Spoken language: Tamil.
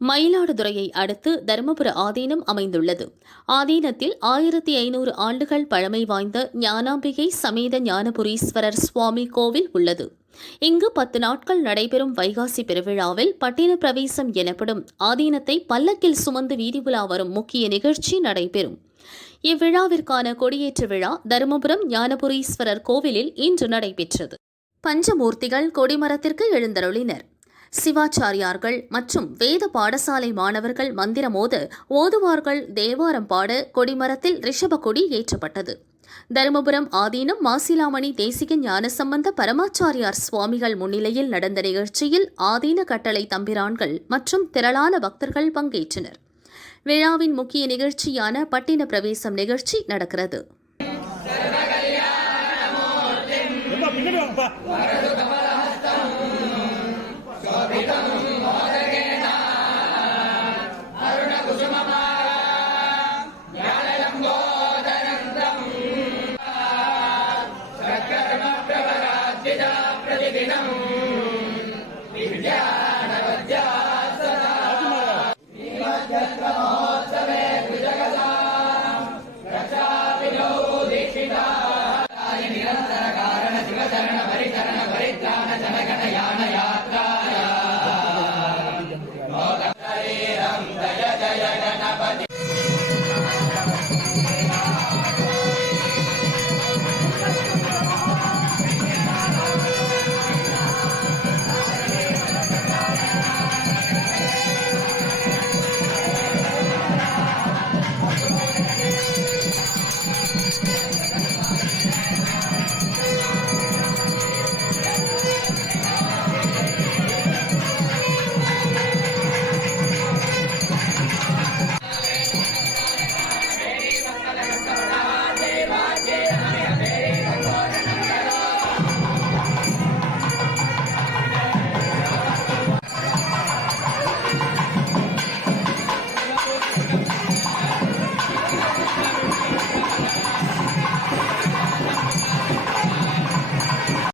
மயிலாடுதுறையை அடுத்து தருமபுர ஆதீனம் அமைந்துள்ளது. ஆதீனத்தில் 1500 ஆண்டுகள் பழமை வாய்ந்த ஞானாம்பிகை சமேத ஞானபுரீஸ்வரர் சுவாமி கோவில் உள்ளது. இங்கு 10 நாட்கள் நடைபெறும் வைகாசி பெருவிழாவில் பட்டின பிரவேசம் எனப்படும் ஆதீனத்தை பல்லக்கில் சுமந்து வீதி உலா வரும் முக்கிய நிகழ்ச்சி நடைபெறும். இவ்விழாவிற்கான கொடியேற்ற விழா தருமபுரம் ஞானபுரீஸ்வரர் கோவிலில் இன்று நடைபெற்றது. பஞ்சமூர்த்திகள் கொடிமரத்திற்கு எழுந்தருளினர். சிவாச்சாரியார்கள் மற்றும் வேத பாடசாலை மாணவர்கள் மந்திரமோத ஓதுவார்கள் தேவாரம் பாட கொடிமரத்தில் ரிஷப கொடி ஏற்றப்பட்டது. தருமபுரம் ஆதீனம் மாசிலாமணி தேசிக ஞானசம்பந்த பரமாச்சாரியார் சுவாமிகள் முன்னிலையில் நடந்த நிகழ்ச்சியில் ஆதீன கட்டளை தம்பிரான்கள் மற்றும் திரளான பக்தர்கள் பங்கேற்றனர். விழாவின் முக்கிய நிகழ்ச்சியான பட்டின பிரவேசம் நிகழ்ச்சி நடக்கிறது.